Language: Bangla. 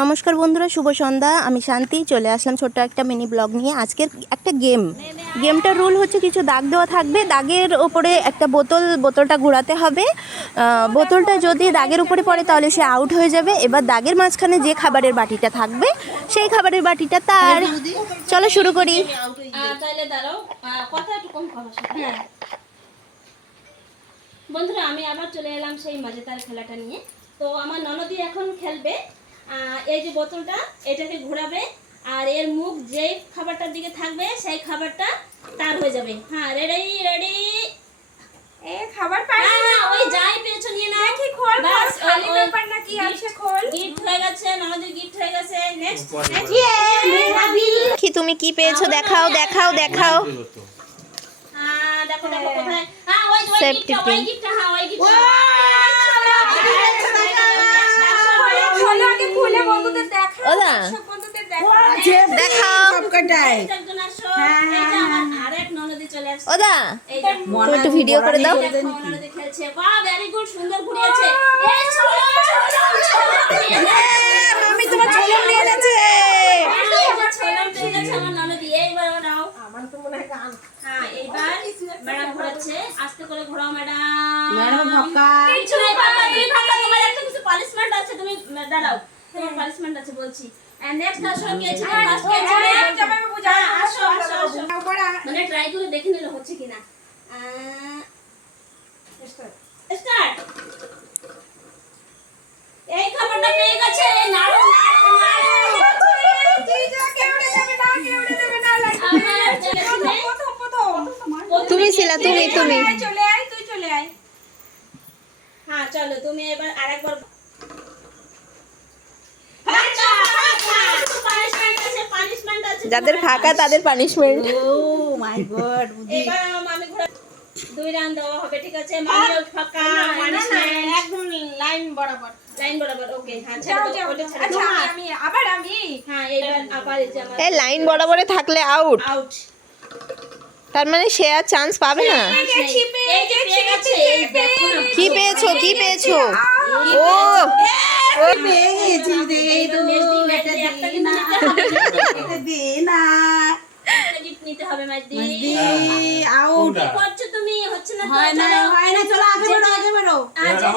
নমস্কার বন্ধুরা, শুভ সন্ধ্যা। আমি শান্তি চলে আসলাম ছোট্ট একটা মিনি ব্লগ নিয়ে। আজকের একটা গেমটার রুল হচ্ছে কিছু দাগ দেওয়া থাকবে, দাগের ওপরে একটা বোতলটা ঘোরাতে হবে। বোতলটা যদি দাগের উপরে পড়ে তাহলে সে আউট হয়ে যাবে। এবার দাগের মাঝখানে যে খাবারের বাটিটা থাকবে সেই খাবারের বাটিটা তার। চলো শুরু করি। বন্ধুরা, আমি আবার চলে এলাম সেই মজাদার খেলাটা নিয়ে। তো আমার ননদি এখন খেলবে। এই যে বোতলটা, এটাকে ঘোরাবে আর এর মুখ যে খাবারটার দিকে থাকবে সেই খাবারটা তার হয়ে যাবে। হ্যাঁ, রেডি রেডি। এ খাবার পাই না, ওই যাই পেয়েছো নিয়ে নাও। দেখি খোল, খালি ব্যাপার নাকি আছে? খোল। গিফট হয়ে গেছে, ননদির গিফট হয়ে গেছে। নেক্সট কি তুমি কি পেয়েছো? দেখাও দেখাও দেখাও। দেখো দেখো কোথায়। হ্যাঁ, ওই Safety গিফটটা, ওই pin. গিফটটা, হ্যাঁ ওই গিফটটা। খোলো আগে, খুলে বন্ধুদের দেখাও। ওলা সব বন্ধুদের দেখাও। দেখাও। একজন আসো। এই যে আমার আরেক ননদি চলে আসছে। ওদা এই যে তুমি একটু ভিডিও করে দাও। দেখো ননদি খেলছে। বাহ, ভেরি গুড, সুন্দর ঘুরিয়েছে। এই ছোলো মামি তোমার ঝোলন নিয়ে যাচ্ছে। ছোলো পেয়ে গেছে আমার ননদি। এইবার নাও। আমার তো মনে হয় গান। হ্যাঁ, এইবার ম্যাডাম ঘোরাচ্ছে। আস্তে করে ঘোরাও ম্যাডাম। ম্যাডাম ধক্কা। কিছু নাই বাবা, তুমি ধাক্কা, তোমার একটা কিছু পানিশমেন্ট আছে, তুমি দাঁড়াও। তোমার পানিশমেন্ট আছে বলছি। এন্ড নেক্সট আসো, কে আছে? ফার্স্ট কে আছে? যাবে বুঝা। আসো আসো আসো। মানে ট্রাই করে দেখে নিলে হচ্ছে কিনা। স্টার্ট। এই খাবারটা পেয়ে গেছে। নাড়ু নাড়ু নাড়ু। তুমি ছিলা, তুমি তুমি। চলে আয়, তুই চলে আয়। হ্যাঁ চলো, তুমি এবার আরেকবার। পানিশমেন্ট আছে। যাদের ফাঁকা তাদের পানিশমেন্ট। ও মাই গড, বুদ্ধি। এবার মামি ঘোরা। 2 রাউন্ড দেওয়া হবে, ঠিক আছে? মামিও ফাঁকা, পানিশমেন্ট একদম লাইন বরাবর। লাইন বরাবর। ওকে, হ্যাঁ যাও ছেড়ে যাও। দাও, ওটা ছেড়ে আচ্ছা, দাও। আমি আবার আমি। হ্যাঁ, এবার আবার এই যে আমার এই লাইন বরাবরে থাকলে আউট। আউট। তার মানে সে আর চান্স পাবে না। এই যে পেয়ে গেছে, এই দেখো না। কি পেয়েছো? কি পেয়েছো? ও ও পেয়ে গেছি, দে তো, এটা একটা দে কিন্তু না, নিতে হবে। এটা দে না। একটা gift নিতে হবে মাইদি। দে, আউট। করছো তুমি, হচ্ছে না তো, হয় না, চলো। হয় না, চলো আগে বেরো, আগে বেরো। আচ্ছা